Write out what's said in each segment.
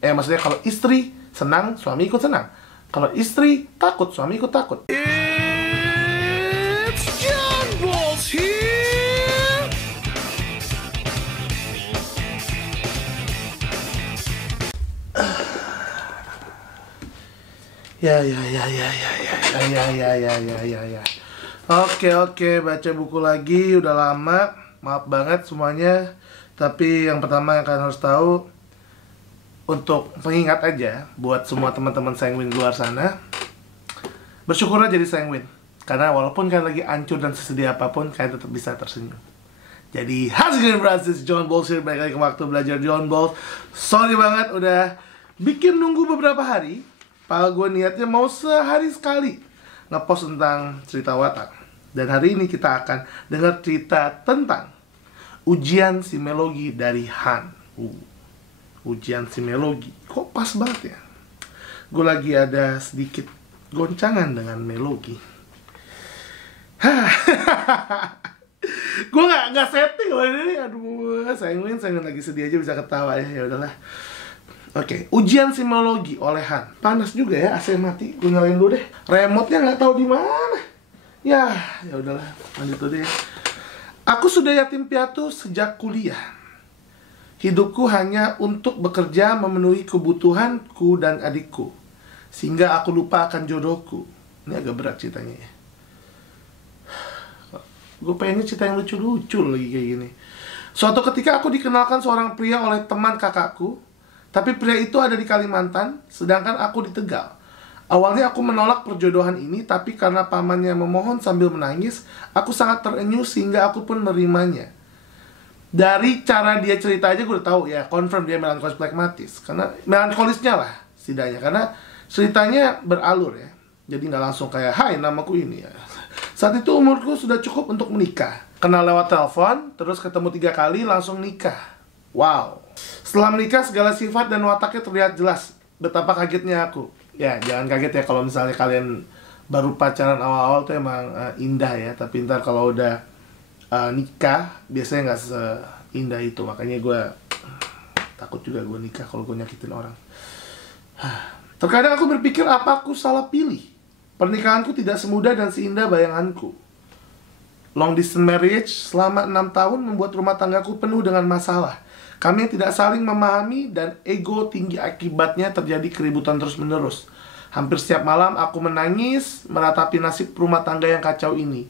Maksudnya kalau istri senang, suami ikut senang. Kalau istri takut, suami ikut takut. It's John Balls here. Ya. Oke, baca buku lagi, udah lama. Maaf banget semuanya. Tapi yang pertama yang kalian harus tahu, untuk pengingat aja buat semua teman-teman sanguin luar sana, bersyukur aja jadi sanguin. Karena walaupun kalian lagi hancur dan sesedih apapun, kalian tetap bisa tersenyum. Jadi, how's it going, Francis? John Balls here, balik lagi ke waktu belajar John Balls. Sorry banget udah bikin nunggu beberapa hari. Padahal gue niatnya mau sehari sekali ngepost tentang cerita Watak. Dan hari ini kita akan dengar cerita tentang ujian simeologi dari Han. Ujian simeologi, kok pas banget ya. Gue lagi ada sedikit goncangan dengan melogi. Gue nggak setting loh ini. Aduh, sanguin lagi sedih aja bisa ketawa ya. Ya udahlah. Oke, ujian simeologi oleh Han. Panas juga ya, AC mati. Gue nyalain dulu deh. Remote-nya nggak tahu di mana. Ya udahlah, lanjut dulu deh. Aku sudah yatim piatu sejak kuliah. Hidupku hanya untuk bekerja memenuhi kebutuhanku dan adikku, sehingga aku lupa akan jodohku. Ini agak berat ceritanya ya. Gue pengennya cerita yang lucu-lucu lagi kayak gini. Suatu ketika aku dikenalkan seorang pria oleh teman kakakku. Tapi pria itu ada di Kalimantan, sedangkan aku di Tegal. Awalnya aku menolak perjodohan ini, tapi karena pamannya memohon sambil menangis, aku sangat terenyuh sehingga aku pun menerimanya. Dari cara dia cerita aja gue udah tahu ya, confirm dia melankolis plekmatis. Karena melankolisnya lah setidaknya, karena ceritanya beralur ya. Jadi nggak langsung kayak, hai namaku ini ya. Saat itu umurku sudah cukup untuk menikah. Kenal lewat telepon, terus ketemu 3 kali langsung nikah. Wow. Setelah menikah segala sifat dan wataknya terlihat jelas. Betapa kagetnya aku. Ya jangan kaget ya kalau misalnya kalian baru pacaran awal-awal tuh emang indah ya. Tapi ntar kalau udah nikah biasanya nggak seindah itu. Makanya gue takut juga gue nikah kalau gue nyakitin orang. Terkadang aku berpikir apa aku salah pilih. Pernikahanku tidak semudah dan seindah bayanganku. Long distance marriage selama 6 tahun membuat rumah tanggaku penuh dengan masalah. Kami tidak saling memahami dan ego tinggi, akibatnya terjadi keributan terus-menerus. Hampir setiap malam aku menangis meratapi nasib rumah tangga yang kacau ini.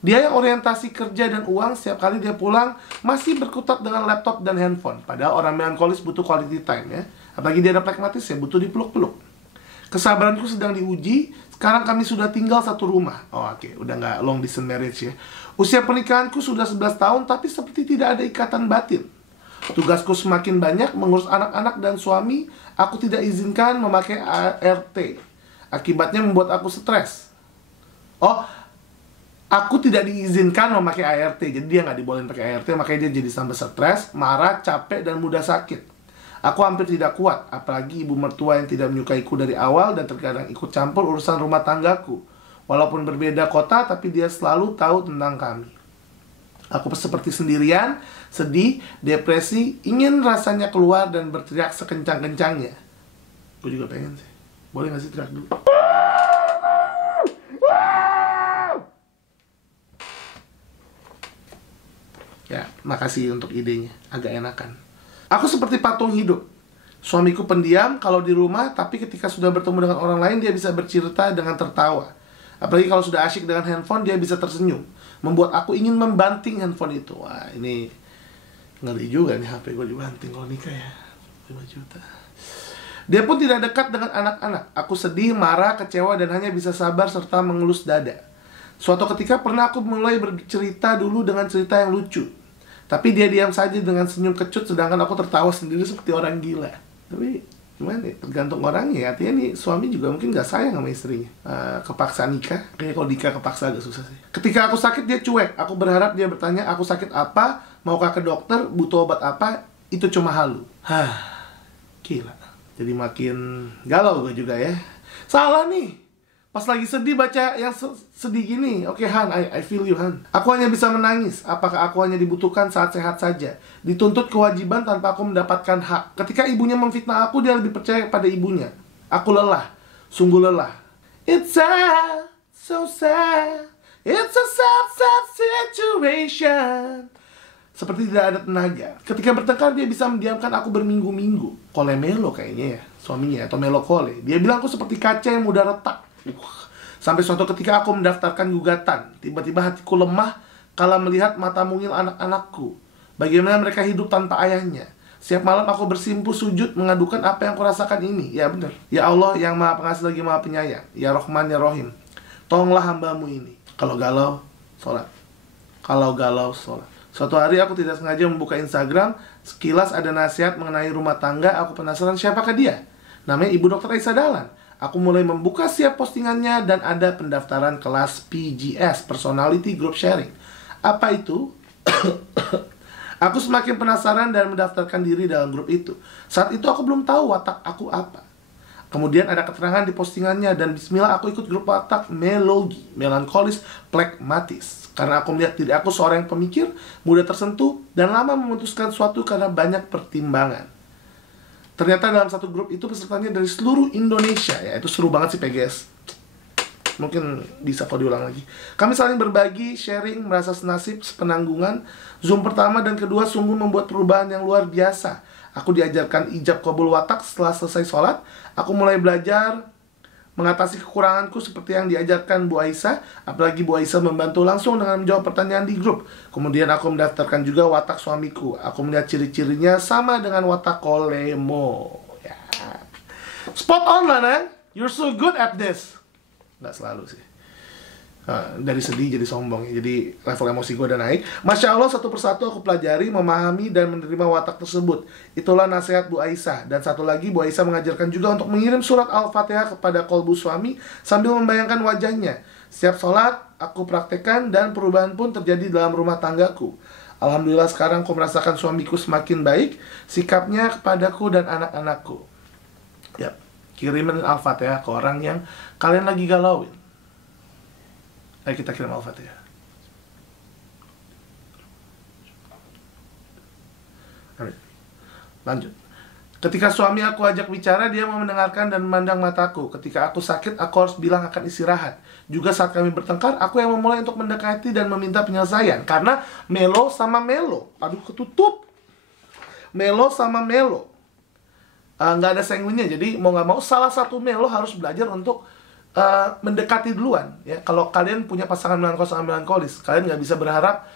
Dia yang orientasi kerja dan uang, setiap kali dia pulang masih berkutat dengan laptop dan handphone. Padahal orang melankolis butuh quality time ya. Apalagi dia ada pragmatis ya, butuh dipeluk-peluk. Kesabaranku sedang diuji. Sekarang kami sudah tinggal satu rumah. Oke, udah nggak long distance marriage ya. Usia pernikahanku sudah 11 tahun, tapi seperti tidak ada ikatan batin. Tugasku semakin banyak, mengurus anak-anak dan suami. Aku tidak izinkan memakai ART. Akibatnya membuat aku stres. Aku tidak diizinkan memakai ART. Jadi dia nggak dibolehin pakai ART, makanya dia jadi tambah stres, marah, capek, dan mudah sakit. Aku hampir tidak kuat, apalagi ibu mertua yang tidak menyukaiku dari awal dan terkadang ikut campur urusan rumah tanggaku. Walaupun berbeda kota, tapi dia selalu tahu tentang kami. Aku seperti sendirian, sedih, depresi, ingin rasanya keluar dan berteriak sekencang-kencangnya. Gue juga pengen sih. Boleh gak sih teriak dulu? Ya, makasih untuk idenya. Agak enakan. Aku seperti patung hidup. Suamiku pendiam kalau di rumah, tapi ketika sudah bertemu dengan orang lain, dia bisa bercerita dengan tertawa. Apalagi kalau sudah asyik dengan handphone, dia bisa tersenyum. Membuat aku ingin membanting handphone itu. Wah, ini ngeri juga nih HP gue dibanting kalau nikah ya. 5 juta. Dia pun tidak dekat dengan anak-anak. Aku sedih, marah, kecewa, dan hanya bisa sabar serta mengelus dada. Suatu ketika pernah aku mulai bercerita dulu dengan cerita yang lucu. Tapi dia diam saja dengan senyum kecut, sedangkan aku tertawa sendiri seperti orang gila. Tapi gimana ya? Tergantung orangnya. Artinya nih suami juga mungkin gak sayang sama istrinya. Kepaksa nikah. Kayaknya kalau nikah kepaksa agak susah sih. Ketika aku sakit dia cuek. Aku berharap dia bertanya aku sakit apa, maukah ke dokter, butuh obat apa. Itu cuma halu. Gila. Jadi makin galau gue juga ya. Salah nih. Pas lagi sedih baca yang sedih gini. Oke Han, I feel you Han. Aku hanya bisa menangis. Apakah aku hanya dibutuhkan saat sehat saja? Dituntut kewajiban tanpa aku mendapatkan hak. Ketika ibunya memfitnah aku, dia lebih percaya pada ibunya. Aku lelah, sungguh lelah. It's sad, so sad. It's a sad, sad situation. Seperti tidak ada tenaga. Ketika bertengkar dia bisa mendiamkan aku berminggu-minggu. Kole Melo kayaknya ya, suaminya, atau Melo Kole. Dia bilang aku seperti kaca yang mudah retak. Sampai suatu ketika aku mendaftarkan gugatan. Tiba-tiba hatiku lemah kala melihat mata mungil anak-anakku. Bagaimana mereka hidup tanpa ayahnya. Setiap malam aku bersimpuh sujud mengadukan apa yang kurasakan ini. Ya benar. Ya Allah yang maha pengasih lagi maha penyayang. Ya Rahman ya Rahim. Tolonglah hambamu ini. Kalau galau, sholat. Kalau galau, sholat. Suatu hari aku tidak sengaja membuka Instagram. Sekilas ada nasihat mengenai rumah tangga. Aku penasaran siapakah dia. Namanya Ibu Dr. Aisyah Dahlan. Aku mulai membuka setiap postingannya dan ada pendaftaran kelas PGS, Personality Group Sharing. Apa itu? Aku semakin penasaran dan mendaftarkan diri dalam grup itu. Saat itu aku belum tahu watak aku apa. Kemudian ada keterangan di postingannya dan bismillah aku ikut grup watak melogi, melankolis, plekmatis. Karena aku melihat diri aku seorang yang pemikir, mudah tersentuh, dan lama memutuskan suatu karena banyak pertimbangan. Ternyata dalam satu grup itu pesertanya dari seluruh Indonesia. Ya, itu seru banget sih PGS. Mungkin bisa kok diulang lagi. Kami saling berbagi, sharing, merasa senasib, sepenanggungan. Zoom pertama dan kedua sungguh membuat perubahan yang luar biasa. Aku diajarkan ijab qabul watak setelah selesai sholat. Aku mulai belajar mengatasi kekuranganku seperti yang diajarkan Bu Aisyah. Apalagi Bu Aisyah membantu langsung dengan menjawab pertanyaan di grup. Kemudian aku mendaftarkan juga watak suamiku. Aku melihat ciri-cirinya sama dengan watak Kolemo. Ya. Spot on lah, Nan. You're so good at this. Nggak selalu sih. Dari sedih jadi sombong ya. Jadi level emosi gue udah naik. Masya Allah, satu persatu aku pelajari, memahami, dan menerima watak tersebut. Itulah nasihat Bu Aisyah. Dan satu lagi, Bu Aisyah mengajarkan juga untuk mengirim surat Al-Fatihah kepada kolbu suami sambil membayangkan wajahnya. Setiap sholat aku praktekkan dan perubahan pun terjadi dalam rumah tanggaku. Alhamdulillah sekarang aku merasakan suamiku semakin baik sikapnya kepadaku dan anak-anakku. Ya, kirimin Al-Fatihah ke orang yang kalian lagi galauin. Ayo kita kirim Al-Fatihah. Lanjut. Ketika suami aku ajak bicara, dia mau mendengarkan dan memandang mataku. Ketika aku sakit, aku harus bilang akan istirahat. Juga saat kami bertengkar, aku yang memulai untuk mendekati dan meminta penyelesaian. Karena Melo sama Melo. Aduh, ketutup. Melo sama Melo. Nggak ada sanguinnya. Jadi mau nggak mau salah satu Melo harus belajar untuk mendekati duluan. Ya, kalau kalian punya pasangan melankolis, kalian nggak bisa berharap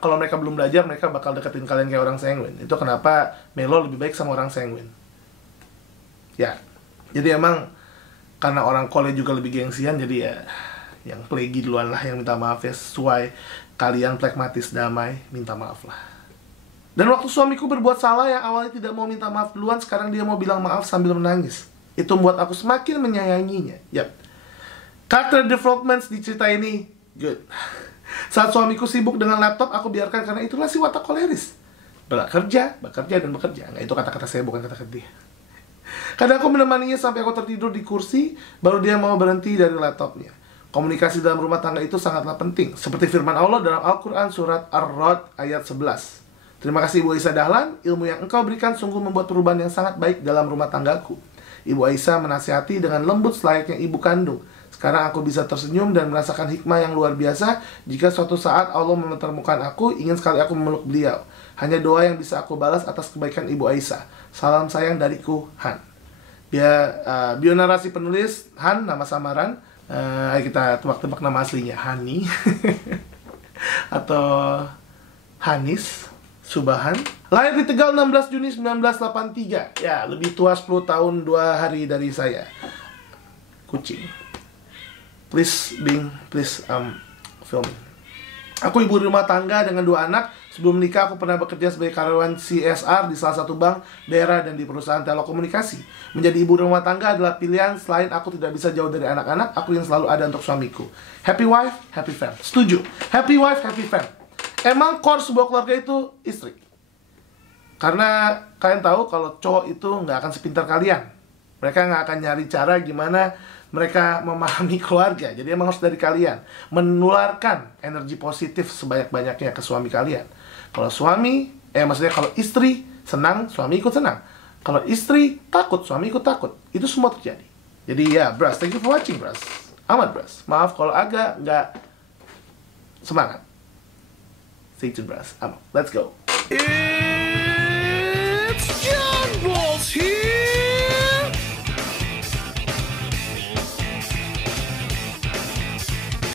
kalau mereka belum belajar, mereka bakal deketin kalian kayak orang sanguin. Itu kenapa Melo lebih baik sama orang sanguin. Ya, jadi emang karena orang kole juga lebih gengsian, jadi ya yang plegi duluan lah yang minta maaf ya. Sesuai kalian pragmatis damai, minta maaf lah. Dan waktu suamiku berbuat salah yang awalnya tidak mau minta maaf duluan, sekarang dia mau bilang maaf sambil menangis. Itu membuat aku semakin menyayanginya. Yap. Character developments di cerita ini good. Saat suamiku sibuk dengan laptop, aku biarkan karena itulah si watak koleris. Bekerja, dan bekerja. Nggak, itu kata-kata saya, bukan kata-kata dia. Kadang aku menemaninya sampai aku tertidur di kursi, baru dia mau berhenti dari laptopnya. Komunikasi dalam rumah tangga itu sangatlah penting. Seperti firman Allah dalam Al-Quran surat Ar-Ra'd ayat 11. Terima kasih Ibu Aisyah Dahlan, ilmu yang engkau berikan sungguh membuat perubahan yang sangat baik dalam rumah tanggaku. Ibu Aisyah menasihati dengan lembut selayaknya ibu kandung. Sekarang aku bisa tersenyum dan merasakan hikmah yang luar biasa. Jika suatu saat Allah mempertemukan aku, ingin sekali aku memeluk beliau. Hanya doa yang bisa aku balas atas kebaikan Ibu Aisyah. Salam sayang dariku, Han. Bionarasi penulis, Han, nama samaran. Ayo kita tebak-tebak nama aslinya. Hani atau Hanis Subahan. Lahir di Tegal 16 Juni 1983. Ya, lebih tua 10 tahun 2 hari dari saya. Kucing. Please filming. Aku ibu rumah tangga dengan 2 anak. Sebelum menikah aku pernah bekerja sebagai karyawan CSR di salah satu bank, daerah, dan di perusahaan telekomunikasi. Menjadi ibu rumah tangga adalah pilihan selain aku tidak bisa jauh dari anak-anak, aku yang selalu ada untuk suamiku. Happy wife, happy fam. Setuju. Happy wife, happy fam. Emang core sebuah keluarga itu istri. Karena kalian tahu kalau cowok itu nggak akan sepintar kalian. Mereka nggak akan nyari cara gimana mereka memahami keluarga. Jadi emang harus dari kalian menularkan energi positif sebanyak-banyaknya ke suami kalian. Kalau suami, maksudnya kalau istri senang, suami ikut senang. Kalau istri takut, suami ikut takut. Itu semua terjadi. Jadi ya, Bras, thank you for watching, Bras. Amat, Bras. Maaf kalau agak nggak semangat. Stay tuned, Bras. Amat. Let's go. It's